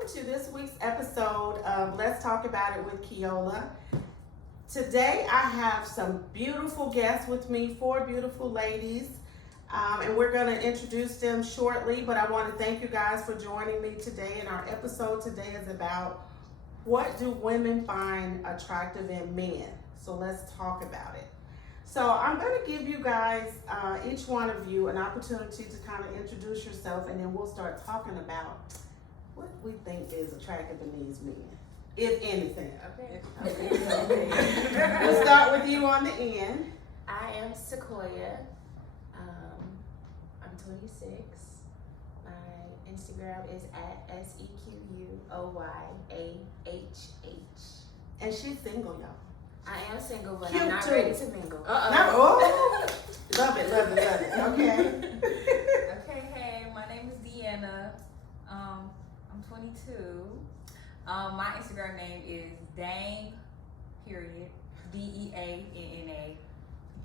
welcome to this week's episode of Let's Talk About It with Keola. Today I have some beautiful guests with me, 4 beautiful ladies, and we're going to introduce them shortly, but I want to thank you guys for joining me today. And our episode today is about what do women find attractive in men? So let's talk about it. So I'm going to give you guys, each one of you, an opportunity to kind of introduce yourself, and then we'll start talking about what we think is attractive in these men, if anything. Okay. We'll start with you on the end. I am Sequoia. I'm 26. My Instagram is at SEQUOYAHH. And she's single, y'all. I am single, but Cute I'm not too. ready to mingle. Oh, love it. Okay. Okay, hey, my name is Deanna. I'm 22. My Instagram name is Dang, period, DEANNA.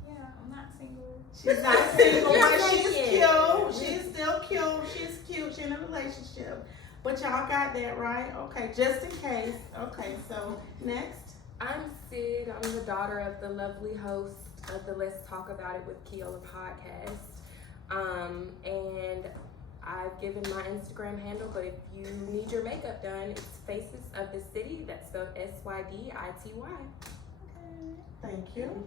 Yeah, I'm not single. She's not single, but she's Yes. cute. She's still cute. She's cute. She's in a relationship. But y'all got that right? Okay, just in case. Okay, so next. I'm Sid. I'm the daughter of the lovely host of the Let's Talk About It with Keola podcast. And I've given my Instagram handle, but if you need your makeup done, it's Faces of the City. That's spelled SYDITY. Okay, thank you.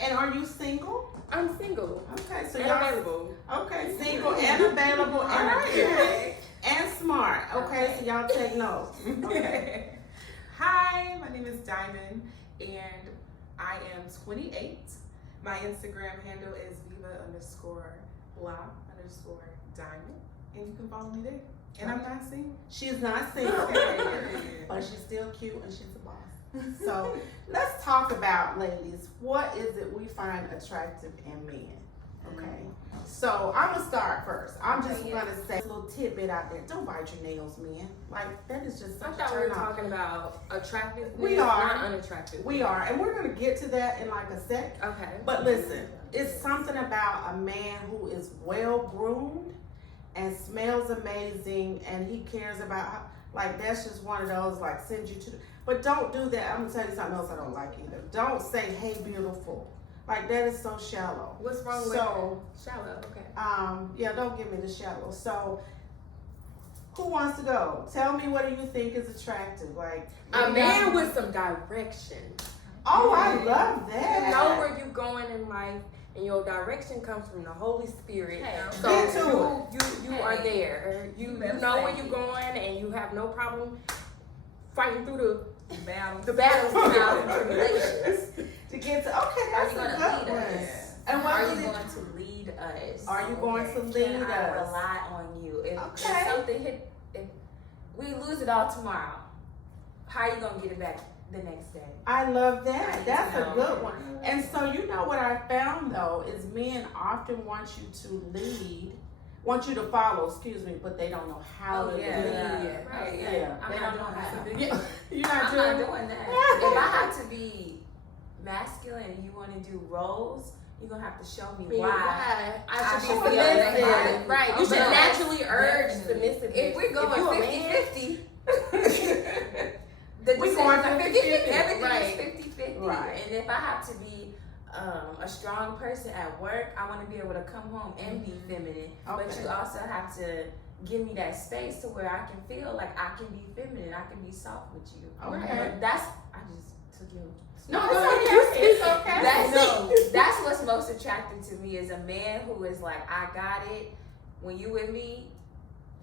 And are you single? I'm single. Okay, so And y'all available. okay, single and available and cute and smart. Okay, so y'all take notes. Okay. Hi, my name is Diamond, and I am 28. My Instagram handle is Viva_blah_diamond, and you can follow me there. And I'm not single. She's not single, but she's still cute and she's a boss. So let's talk about, ladies, what is it we find attractive in men? Okay, so I'm gonna start first. I'm just gonna say a little tidbit out there. Don't bite your nails, men. Like, that is just I such a thought we were turn off. talking about attractive. We are. Not unattractive. We are, and we're gonna get to that in like a sec. Okay. But listen, it's something about a man who is well groomed and smells amazing, and he cares about how, like, that's just one of those, like, send you to the, but don't do that. I'm gonna tell you something else I don't like either. Don't say, hey, beautiful. Like, that is so shallow. What's wrong with So, shallow? Okay. yeah, don't give me the shallow. So, who wants to go? Tell me, what do you think is attractive? Like, A man with some direction. oh, I love You that. know where you're going in life, and your direction comes from the Holy Spirit. Hey, So Get to you are there. You know where you're going, and you have no problem fighting through the battles and tribulations. To get to, okay, Are that's you a going good to lead one. us? And what Are was you it? going to lead us? Are you going to lead Can I us? rely on you? If Okay. something hit, if we lose it all tomorrow, how are you going to get it back the next day? I love I that. need That's to a know. good one. And so, you know what I found though is men often want you to lead, want you to follow, excuse me, but they don't know how to lead. Right, Yeah. I'm They not don't know doing that. how. Yeah. You're not I'm doing not doing that. If I have to be masculine and you want to do roles, you're going to have to show me why. I should be should be submissive. submissive. Right. You should Okay. naturally urge Definitely. submissiveness. If we're going you a man, 50-50, the We decisions going are 50-50. 50-50. Everything Right. is 50-50. Right. And if I have to be a strong person at work, I want to be able to come home and be feminine. But Okay. you also have to give me that space to where I can feel like I can be feminine. I can be soft with you. Okay. But that's, I just took you. No, It's okay. That's what's most attractive to me is a man who is like, I got it. When you with me,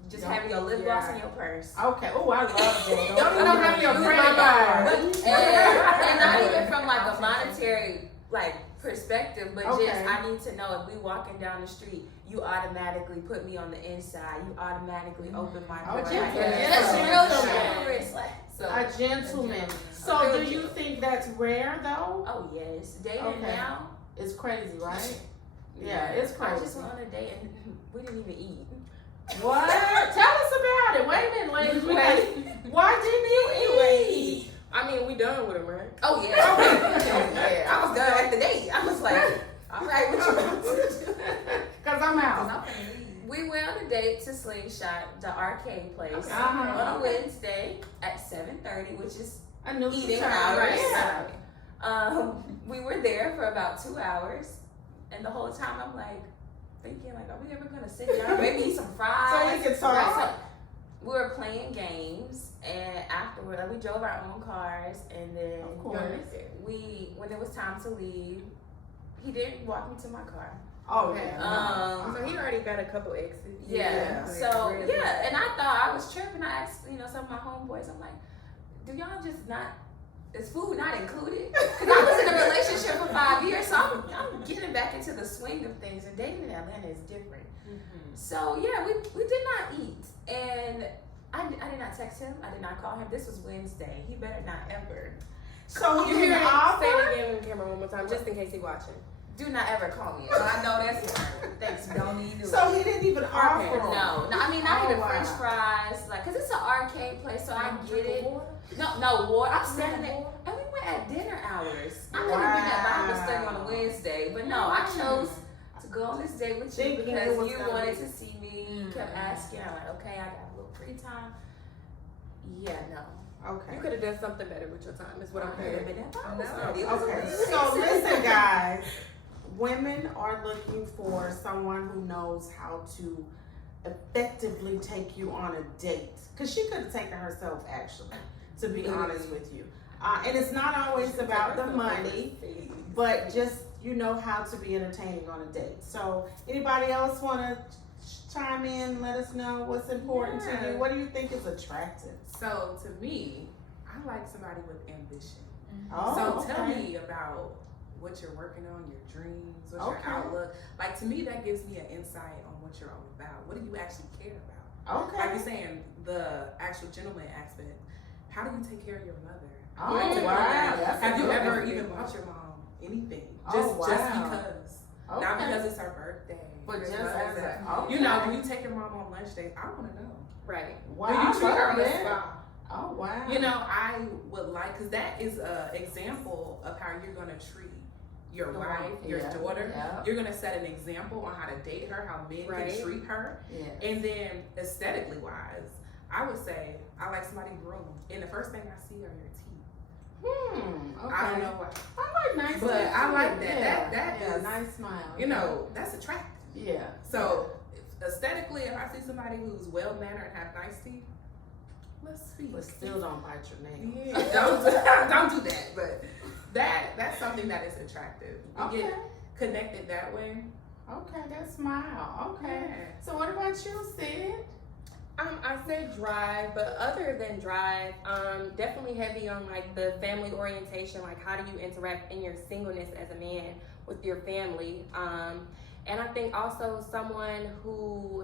just have your lip gloss in your purse. Okay. Oh, I love that. Don't have your credit card. And not even from like a monetary like perspective, but Okay. just I need to know if we walking down the street, you automatically put me on the inside. You automatically open my door. Okay. Like, Yeah. that's Yeah. real chivalrous. Like, so, A gentleman. So, Real do you think that's rare though? oh yes, dating Okay. now. It's crazy, right? Yeah, it's I crazy. just went on a date and we didn't even eat. What? Tell us about it. Wait a minute, ladies. Why didn't you eat? I mean, we done with him, right? Oh yeah. Yeah. I was done at the date. I was like, all right, what you about to do? Cause I'm out. I'm finna leave. We went on a date to Slingshot an arcade place Uh-huh. on a Wednesday at 7:30, which is I knew eating time. hours. Yeah. We were there for about 2 hours, and the whole time I'm like thinking, like, are we ever gonna sit down, maybe eat some fries? So we could talk. Right, so we were playing games, and afterward, we drove our own cars, and then Of course. when it was time to leave, he did walk me to my car. Oh yeah. So he already got a couple exits. Yeah. So yeah, and I thought I was tripping. I asked, some of my homeboys, I'm like, do y'all just not? Is food not included? Because I was in a relationship for 5 years, so I'm getting back into the swing of things. And dating in Atlanta is different. So yeah, we did not eat, and I did not text him. I did not call him. This was Wednesday. He better not ever. So You he hear didn't it? Say offer? it again on camera one more time, just in case he's watching. Do not ever call me. So I know that's fine. Thanks. Don't need to. So he didn't even offer. No, I mean not Oh, even wow. French fries, like, cause it's an arcade place, so I get it. No water. I'm standing there, and we went at dinner hours. I couldn't be at Bible study on a Wednesday, but no, I chose to go on this date with you Thinking it because was you gonna wanted be- to see me. You kept asking. I'm like, okay, I got a little free time. Yeah, no. Okay. You could have done something better with your time, is what I'm hearing. Okay. So listen, guys. Women are looking for someone who knows how to effectively take you on a date. Because she could have taken herself, actually, to be honest with you. And it's not always about the money, but just, how to be entertaining on a date. So anybody else want to chime in, let us know what's important to you? What do you think is attractive? So to me, I like somebody with ambition. Oh, So tell okay. me about what you're working on, your dreams, what's Okay. your outlook. Like, to me, that gives me an insight on what you're all about. What do you actually care about? Okay. Like you're saying, the actual gentleman aspect. How do you take care of your mother? Oh, How do you take wow. care of- That's Have a you good ever one. even bought your mom anything? Oh, Just wow. because. Not Okay. because it's her birthday. But just because as a, you know, do you take your mom on lunch dates? I want to know. Right. Wow, Do you treat I her love on a that. spa? Oh wow. You know, I would like, because that is an example of how you're going to treat your wife, your Yeah. daughter. Yeah. You're going to set an example on how to date her, how men Right. can treat her. Yeah. And then aesthetically wise, I would say I like somebody groomed. And the first thing I see are your teeth. Okay. I don't know why. I like nice. But teeth, I too. like that. Yeah. That yeah, is- nice smile. You know, that's attractive. Yeah. So aesthetically, if I see somebody who's well mannered and have nice teeth, let's speak. But still don't bite your nails. Yeah, don't do that. But that's something that is attractive. You Okay. get connected that way. Okay, that smile. Okay. Yeah. So what about you, Sid? I said drive, but other than drive, definitely heavy on like the family orientation, like how do you interact in your singleness as a man with your family. And I think also someone who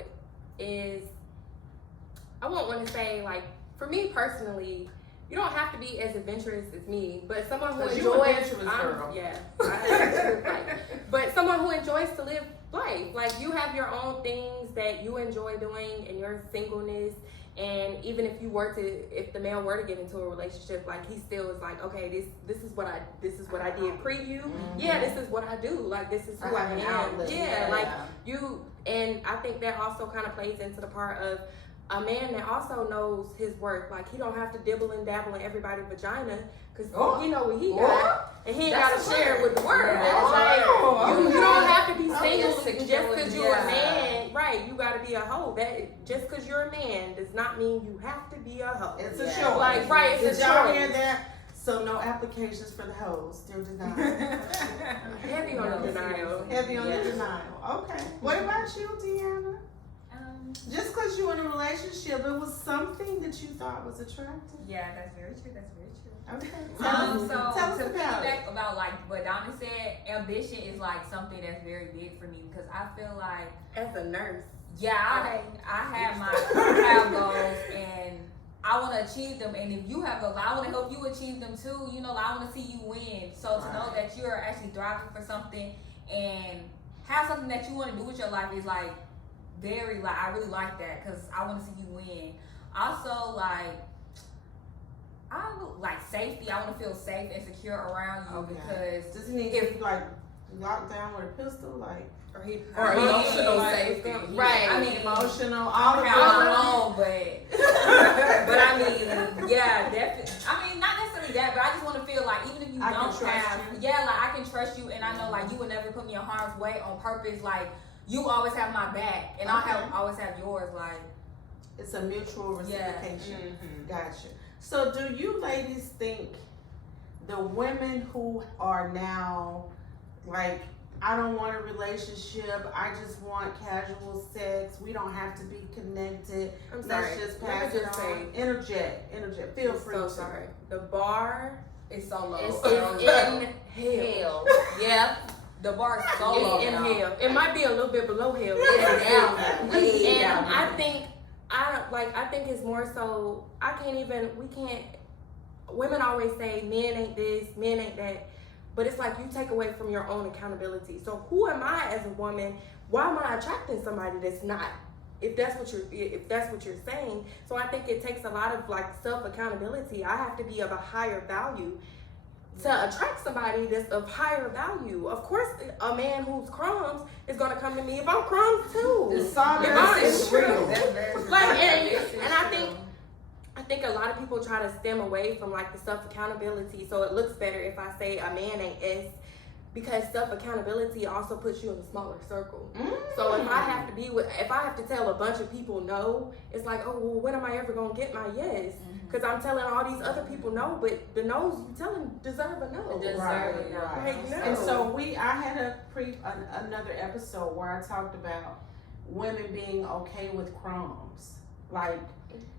is, I won't want to say like, for me personally, you don't have to be as adventurous as me, but someone who 'Cause you enjoys, adventurous, girl. yeah, I have to life. But someone who enjoys to live life. Like you have your own things that you enjoy doing in your singleness. And even if the male were to get into a relationship, like he still is like, okay, this is what I did pre-you. Mhm. Yeah, this is what I do. Like this is who I have an am. outlet. Yeah, like you. And I think that also kind of plays into the part of a man that also knows his worth. Like he don't have to dibble and dabble in everybody's vagina because Oh. he know what he Oh. got, and he ain't got That's to a share word. it with the world. Yeah. It's like, Oh, you okay. don't have to be Oh, single yes, just secure, because you're a yeah. man, right? You got to be a hoe. That just because you're a man does not mean you have to be a hoe. It's a Yeah. choice. Like, right, it's Did a y'all choice. hear that? So no applications for the hoes. Still denied. Heavy on the denial. Heavy on Yeah. the denial. Okay. What about you, Deanna? Just because you're in a relationship, it was something that you thought was attractive. Yeah, that's very true. That's very true. Okay. So tell us to about it. piggyback about like what Donna said, ambition is like something that's very big for me because I feel like As a nurse, I have goals and I want to achieve them. And if you have goals, I want to help you achieve them too. You know, I want to see you win. So to know that you're actually thriving for something and have something that you want to do with your life is like very like I really like that because I want to see you win. Also like. I like safety. I want to feel safe and secure around you because Does he need to be like locked down with a pistol? Like Or emotional safety. Right. I mean, emotional, all the I don't other. know, but I mean, yeah, definitely. I mean, not necessarily that, but I just want to feel like even if you I can don't trust have, you. yeah, like I can trust you, and I know like you would never put me in harm's way on purpose. Like you always have my back, and I always have yours. Like It's a mutual reciprocation. Mhm. Gotcha. So, do you ladies think the women who are now like, I don't want a relationship, I just want casual sex, we don't have to be connected, I'm sorry. let's just Let me pass it just on? Interject. Feel free So to. sorry. The bar it's so low. It's is in hell. Yep. The bar is so low. It's in now. hell. It might be a little bit below hell. It's down. Way And down. I think it's more so women always say men ain't this, men ain't that, but it's like you take away from your own accountability. So who am I as a woman? Why am I attracting somebody that's not? If that's what you're saying. So I think it takes a lot of like self accountability. I have to be of a higher value to attract somebody that's of higher value. Of course, a man who's crumbs is gonna come to me if I'm crumbs too. The song This is real. That's very true. Like, This is and I true. think a lot of people try to stem away from like the self accountability. So it looks better if I say a man ain't S, because self accountability also puts you in a smaller circle. So if I have to tell a bunch of people no, it's like, oh well, when am I ever gonna get my yes? Because I'm telling all these other people no, but the no's you telling deserve a no. Right. Like, no. And so I had another episode where I talked about women being okay with crumbs, like,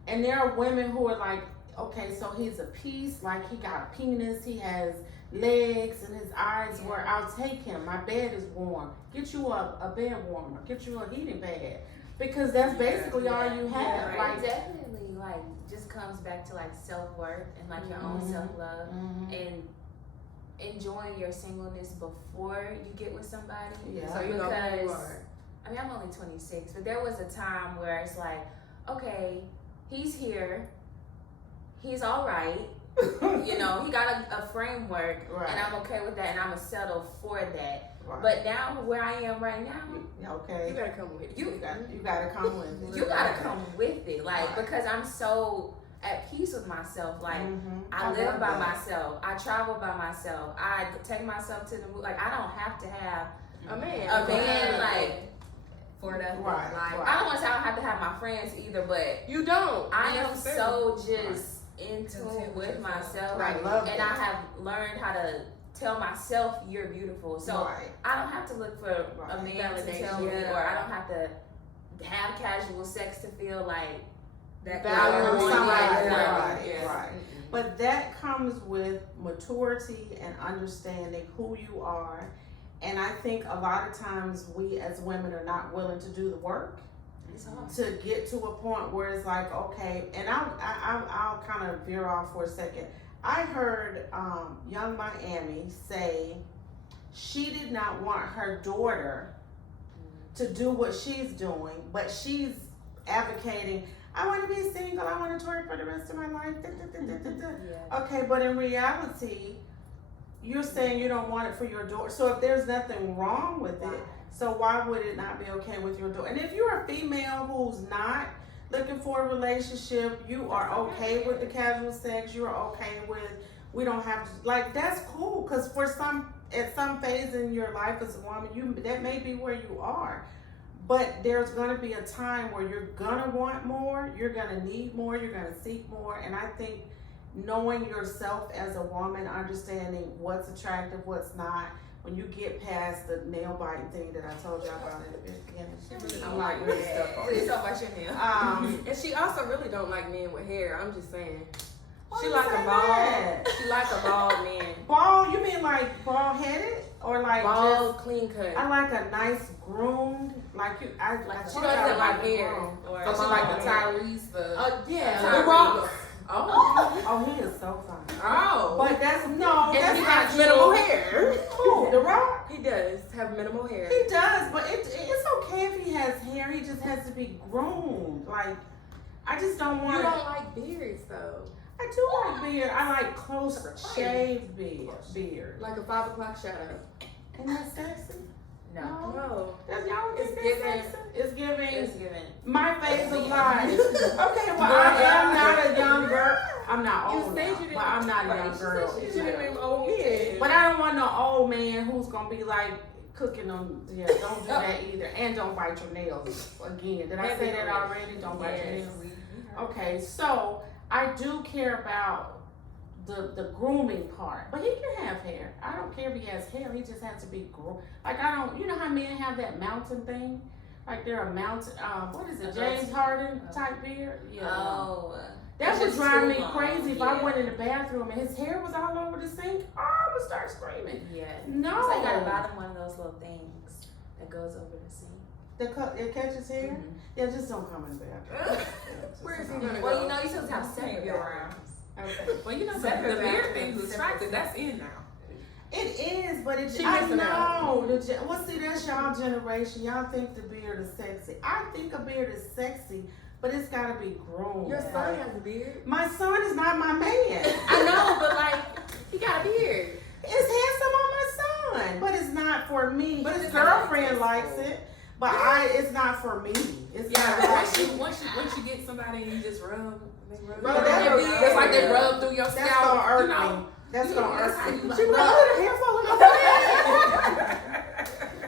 and there are women who are like, okay, so he's a piece, like he got a penis, he has legs, and his eyes were, I'll take him. My bed is warm. Get you a bed warmer. Get you a heating pad, because that's basically all you have. Right. Like, Definitely, like, just comes back to like self-worth and like your own self-love and enjoying your singleness before you get with somebody. Yeah. So you know who you are. I mean, I'm only 26, but there was a time where it's like, okay, he's here, he's all right. You know, he got a framework, Right. and I'm okay with that, and I'm gonna settle for that. right. But now, where I am right now, okay, You gotta come with it. you gotta come with it. you gotta come with it, like, Right. because I'm so at peace with myself. Like, I love live by that. myself. I travel by myself. I take myself to the like. I don't have to have A man. a man like. For that, Right, like, right. I don't want to say I don't have to have my friends either, but You don't. I am necessarily. so just in tune with myself, Right, love and that. I have learned how to tell myself you're beautiful. So Right. I don't have to look for a man to tell me, Validation. or I don't have to have casual sex to feel like that Value Yeah, somebody, yeah, right, yeah. right. But that comes with maturity and understanding who you are. And I think a lot of times we as women are not willing to do the work it's hard. to get to a point where it's like, okay, and I'll kind of veer off for a second. I heard Young Miami say she did not want her daughter to do what she's doing, but she's advocating, I want to be single, I want to twerk for the rest of my life. Yeah. Okay, but in reality, you're saying you don't want it for your daughter. So if there's nothing wrong with it, so why would it not be okay with your daughter? And if you're a female who's not looking for a relationship, you are okay with the casual sex, you're okay with, we don't have to, like, that's cool. Because at some phase in your life as a woman, that may be where you are. But there's going to be a time where you're going to want more, you're going to need more, you're going to seek more. And I think knowing yourself as a woman, understanding what's attractive, what's not, when you get past the nail biting thing that I told y'all about in the beginning, I'm like really stuck on Please it. don't bite your nail. And she also really don't like men with hair. I'm just saying. Why She you like say a bald. that? She like a bald man. Bald, you mean like bald headed? Or like Bald, just, clean cut. I like a nice groomed, like you, I Like She she doesn't got like a hair. groomed. Or So she like the Tyrese, Yeah, Tyrese. the Rock. Oh. Oh, he is so fine. Oh. But that's no, And that's he not has minimal true. hair. Who, The Rock? He does have minimal hair. He does, but it's okay if he has hair. He just has to be groomed. Like, I just don't You want. don't like beards though. I do like beard. I like close shaved beard. Like a 5 o'clock shadow. Isn't that sexy? No. No. That's y'all It's think giving- that's sexy? It's giving It's given. my phase of life. Okay, well I am not a young girl. I'm not You old said now, you didn't- but I'm not a Right, young she girl. said she didn't even old kid. But I don't want no old man who's gonna be like cooking them. Yeah, don't do that either. And don't bite your nails again. Did I say that already? Don't bite your Yes. nails. Okay, so I do care about the grooming part, but he can have hair. I don't care if he has hair. He just has to be groomed. Like I don't, you know how men have that mountain thing, like they're a mountain. What is it? James Harden type beard. Yeah. Oh. That It's would just drive too me long, crazy if I yeah. went in the bathroom and his hair was all over the sink. Oh, I would start screaming. Yeah. No. So you gotta buy them one of those little things that goes over the sink. It catches hair. Mhm. Yeah, just don't come in the bathroom. Where is he gonna Well, go? you know, you're supposed to have separate Can't be around. Okay. Well, you know, the Separate beard bathrooms, thing is separate attractive. That's in now. It is, but it's She I missing know. Well, see, that's y'all generation. Y'all think the beard is sexy. I think a beard is sexy, but it's gotta be groomed. Your son has a beard. My son is not my man. I know, but like he got a beard. It's handsome on my son, but it's not for me. But His it's not girlfriend likes it, but it's not for me. It's Yeah, not but like once you get somebody and you just rub, they rub. Rub your that beard. beard. It's like they rub through your that's scalp. gonna irk you know. me. That's gonna That's irk how me. you She like- was like, oh, the hair falling off my head.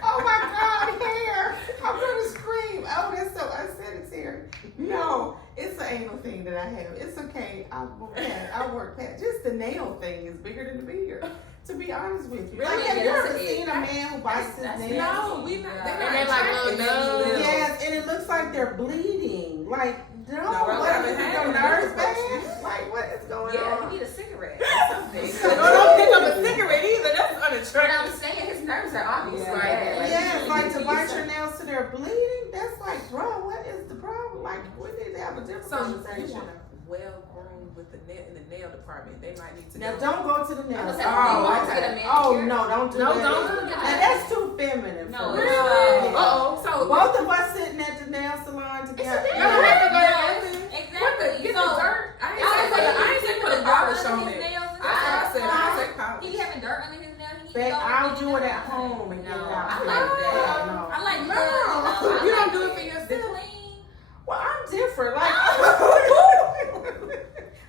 Oh my God, hair! I'm gonna scream. Oh, that's so unsanitary. No, it's an anal thing that I have. It's okay. I work past. Just the nail thing is bigger than the beard. To be honest with you, like, Really? have you That's ever it. seen a man who bites his That's- nails? No, we not. Yeah. They're And they like little attractive. nubs. Yes, and it looks like they're bleeding. Like, no, No, what I is haven't it? Your had nerves it. bad? Like, what is going Yeah, on? you need a cigarette or something. No, don't pick up a cigarette either. That's But unattractive. I'm saying his nerves are obvious, Yeah. right? Like, Yes, like to you bite said- your nails to their bleeding. That's like, bro, what is the problem? Like, we need to have a different So you conversation. want a well groomed with the nail in the nail department? They might need to. Now, go. don't go to the I nails. was like, do you want to get a manicure? Oh no, don't do No, that. don't either. do Now, that. that's too feminine. No, for it's me. not. Yeah. Uh-oh. So Both of us sitting at the nail salon together. It's a you don't have to go Yes, to exactly. Get So, the dirt. I ain't I was like, say put a polish on his it. nails. That's what I said. I say He polish. be having dirt under his nails. He needs to Babe, go I'll and do get it done. at home and get No, it out. I like that. No. I like No. I You don't like do it for the yourself. clean. Well, I'm different. Like,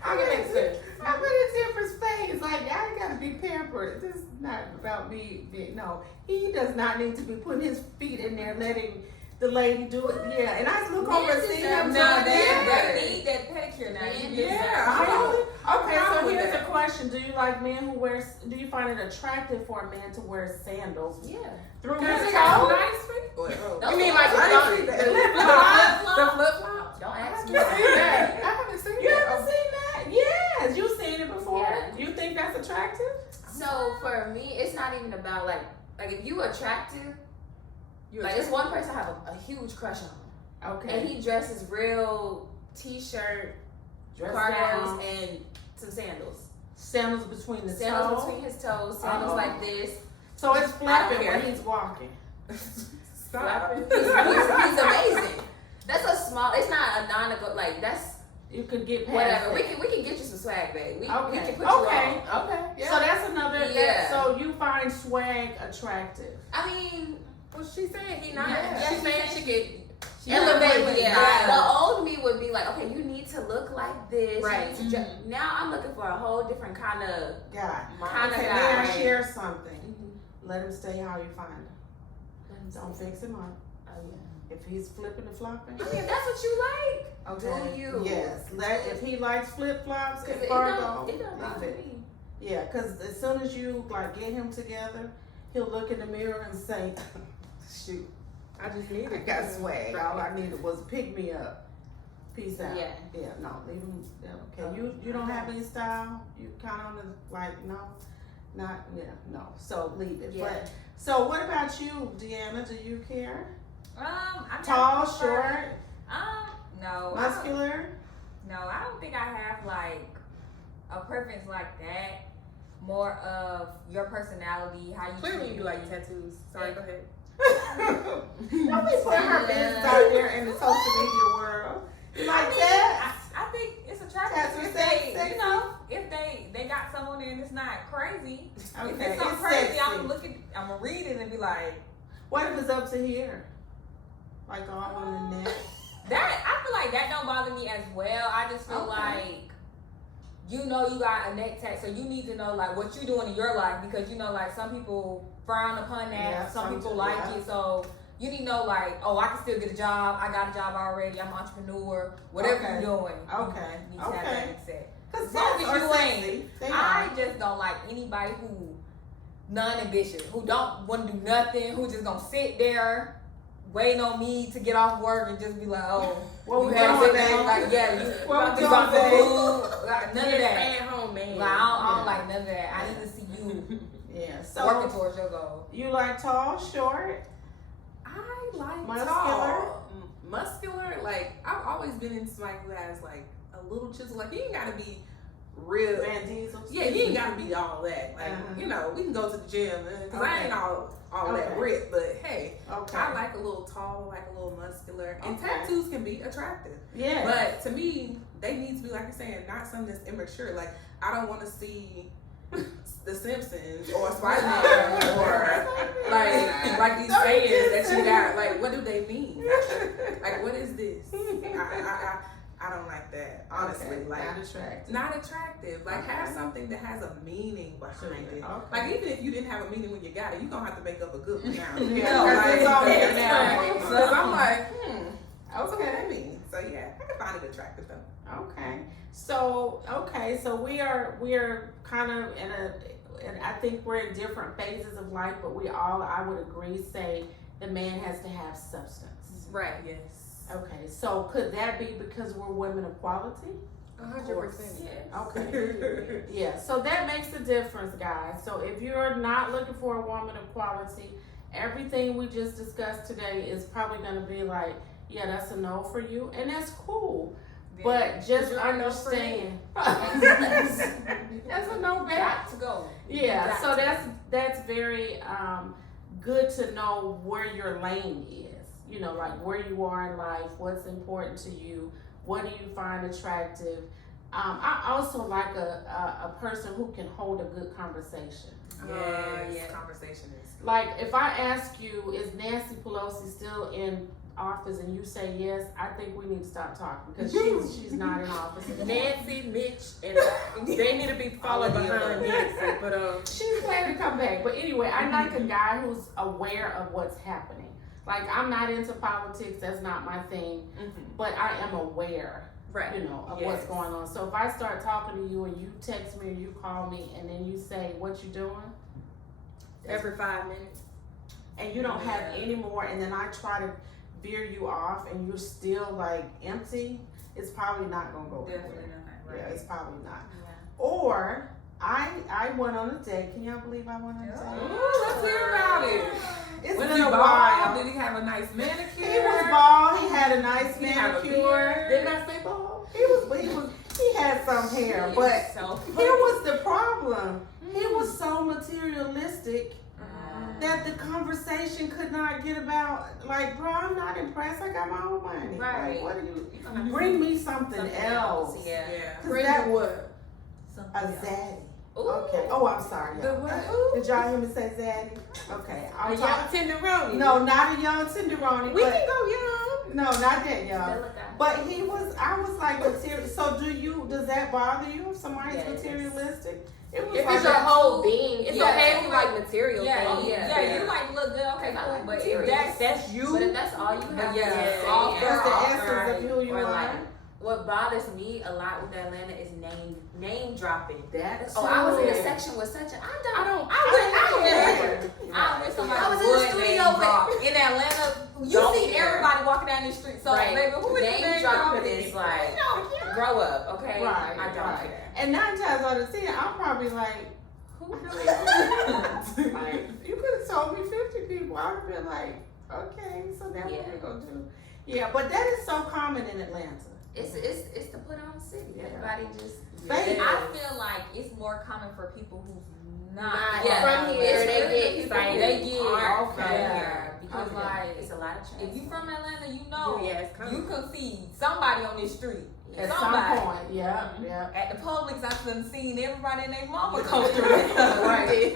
I'm in Makes sense. a different space. Like, I gotta be pampered. This is not about me. No, he does not need to be putting his feet in there, letting the lady do it. Yeah, and I look over and see him. No, doing that- it. They need that pedicure now. You Yeah. just- Really? Okay, so problem with here's that. a question: do you like men who wear? Do you find it attractive for a man to wear sandals Yeah. through Because his they got toe? nice feet. Those You mean like are- the flip flops? The flip flops? Don't I ask haven't me. seen that. I haven't seen You that. haven't seen that? Yes, you've seen it before. Yeah. You think that's attractive? So for me, it's not even about like if you attractive. You Like, it's one person I have a huge crush on, Okay. and he dresses real t-shirt, Dress cargos, down. and some sandals. Sandals between the Sandals toes. between his toes, sandals Oh. like this. So it's flapping care. when he's walking. Stop. He's amazing. That's a small. It's not a non-nego. Like that's You could get past whatever. it. We can get you some swag, babe. We Okay. can put Okay. you on. Okay. Yeah. So that's another. Yeah. So you find swag attractive. I mean, Well, she said he not. Yeah. She saying she get. She elevate. not- Yeah. The old me would be like, okay, you need to look like this. You Right. need to now I'm looking for a whole different kind of God. kind of Okay, guy. may I share something? Let him stay how you find him. Don't fix him up. Oh yeah. If he's flipping and flopping. I mean, if that's what you like. Okay. Do you? Yes. If he likes flip flops Because and it cargo, don't bother leave it. me. Yeah, because as soon as you like get him together, he'll look in the mirror and say, "Shoot, I just need I it. got swag. All I needed was pick me up. Peace out." Yeah. Yeah. No, leave him. Yeah, okay. You don't have any style. You kind of like no, not yeah no. So leave it. Yeah. But so what about you, Deanna? Do you care? I'm Tall, not prefer- short, No. muscular? I don't think I have like a preference like that. More of your personality, how you Clearly, treat you me. like tattoos. Sorry, go ahead. Don't be putting her business out there in the social media world. You like that? I think it's attractive Tattoo if sexy? they, if they got someone there and it's not crazy. If Okay, it's it's so crazy, sexy. I'm gonna read it and be like, What if it's up to here? Like all on the neck? That I feel like that don't bother me as well. I just feel like you got a neck tag, so you need to know like what you're doing in your life because like some people frown upon that, Yeah, some people some like do, it. So you need to know like, oh, I can still get a job. I got a job already. I'm an entrepreneur. Whatever Okay. you're doing, Okay. you need to have Okay. that mindset. Because As long as are you sexy. ain't- They I are. just don't like anybody who non-ambitious, who don't want to do nothing, who just gonna sit there waiting on me to get off work and just be like, oh, What we you had doing, a babe? like, yeah, you What about we to doing, buy babe? food, like, none of that. Stay at home, man. Like, I don't like none of that. I need to see you Yeah. So working towards your goal. you like tall, short, I like Muscular? tall, muscular. Like I've always been into somebody who has like a little chisel. Like you ain't gotta be real. Van Diesel? Yeah, you ain't gotta be all that. Like we can go to the gym because I ain't all that Okay. ripped. But hey, Okay. I like a little tall, like a little muscular, and Okay. tattoos can be attractive. Yeah. But to me, they need to be like you're saying, not something that's immature. Like I don't want to see The Simpsons or Spider-Man or like these sayings that you got. Like what do they mean? Like what is this? I don't like that. Honestly, Okay, like not attractive. not attractive. Like have Okay. something that has a meaning behind it. Okay. Like even if you didn't have a meaning when you got it, you're gonna have to make up a good one now. Yeah, like, because it's all there now. So I'm like, what's Okay. that mean? So yeah, I can find it attractive though. Okay. So we are kind of and I think we're in different phases of life, but we all, I would agree, say the man has to have substance. Right. Yes. Okay, so could that be because we're women of quality? 100%. Okay. Yeah, so that makes a difference, guys. So if you're not looking for a woman of quality, everything we just discussed today is probably going to be like, yeah, that's a no for you, and that's cool. But just you're a no for understand. That's a no back. Got to go. Yeah, Got so to. that's very good to know where your lane is. You know, like where you are in life, what's important to you, what do you find attractive. I also like a person who can hold a good conversation. Yes. Conversation is. Like if I ask you, is Nancy Pelosi still in office, and you say yes, I think we need to stop talking because she's not in office anymore. Nancy, Mitch, and they need to be followed behind Nancy. But She's planning to come back. But anyway, I like a guy who's aware of what's happening. Like, I'm not into politics. That's not my thing. But I am aware, right. you know, of what's going on. So if I start talking to you and you text me or you call me and then you say, what you doing? Every 5 minutes. And you don't have any more, and then I try to veer you off and you're still, like, empty, it's probably not going to go Definitely anywhere. not. Yeah, it's probably not. Yeah. Or I went on a date. Can y'all believe I went on a date? Ooh, let's hear about it. It's Was been he a bald? while. Did he have a nice manicure? He was bald. He had a nice He had a manicure. beard. Didn't I say bald? He had some hair, but So here was the problem. He was so materialistic that the conversation could not get about. Like, bro, I'm not impressed. I got my own money. Right. Like, what are you? Bring me something else. Yeah. Yeah. Cause that what? a zaddy. Ooh. Okay. Oh, I'm sorry. The Y'all. what? Did y'all hear me say zaddy? Okay. A I'm young talking. tenderoni. No, not a young tenderoni. We but, can go young. No, not that young. Look at- But I was like material. So does that bother you if somebody's Yes. materialistic? It was If like it's your whole being, it's Yeah. okay if you like material Yeah, things. yeah, you like look good, okay, I cool, like but if materials. that's you, But if that's all you have yeah, to say, all and That's the offer, essence of who you or are. like, what bothers me a lot with Atlanta is name dropping. That's Oh, I was in a true. section with such a. I wish somebody I was in would the studio name with- drop. In Atlanta, you Don't see care. everybody walking down the street. So, Right. baby, who is Name dropping is like, No, grow up, okay? Right, I don't right. care. And 9 times out of 10, I'm probably like, who really? Like, you could have told me 50 people. I would have been like, okay, so that's what Yeah. we're gonna do. Yeah, but that is so common in Atlanta. It's to put on the city. Yeah. Everybody just. Fake. I feel like it's more common for people who's not Yeah. from here. It's They really get people excited. who They get aren't from okay. here because Okay. like it's a lot of If you from Atlanta, you know Yeah, it's coming. you can see somebody on this street. At Somebody. some point, yeah. At the Publix, I've done seen everybody and their mama come through. Right.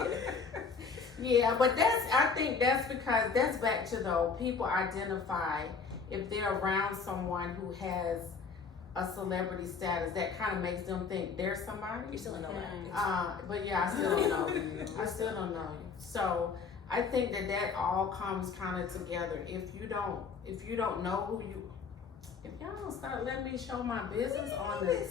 Yeah, but I think that's because that's back to though people identify if they're around someone who has a celebrity status, that kind of makes them think they're somebody. You're still in the lab. But yeah, I still don't know you. I still don't know you. So I think that all comes kind of together. If you don't know who you, if y'all don't start letting me show my business on the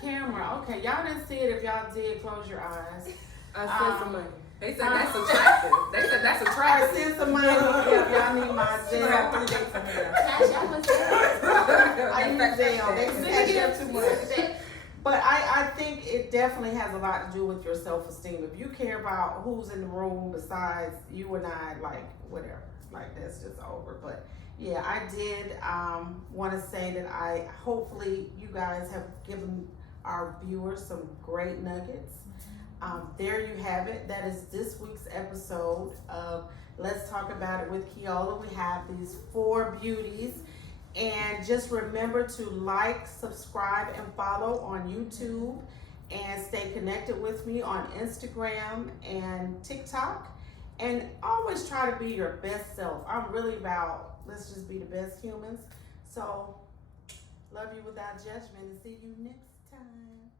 camera, okay, y'all didn't see it. If y'all did, close your eyes. I sent some money. They said that's attractive. They said that's I attractive. sent some money. If y'all need my You have Zelle. 3 days from here. Cash out was there. I use Zelle. They Look cash at up too you. much. But I think it definitely has a lot to do with your self-esteem. If you care about who's in the room besides you and I, like, whatever. Like, that's just over. But, yeah, I did want to say that hopefully you guys have given our viewers some great nuggets. There you have it. That is this week's episode of Let's Talk About It with Keola. We have these 4 beauties. And just remember to like, subscribe, and follow on YouTube. And stay connected with me on Instagram and TikTok. And always try to be your best self. I'm really about, let's just be the best humans. So, love you without judgment and see you next time.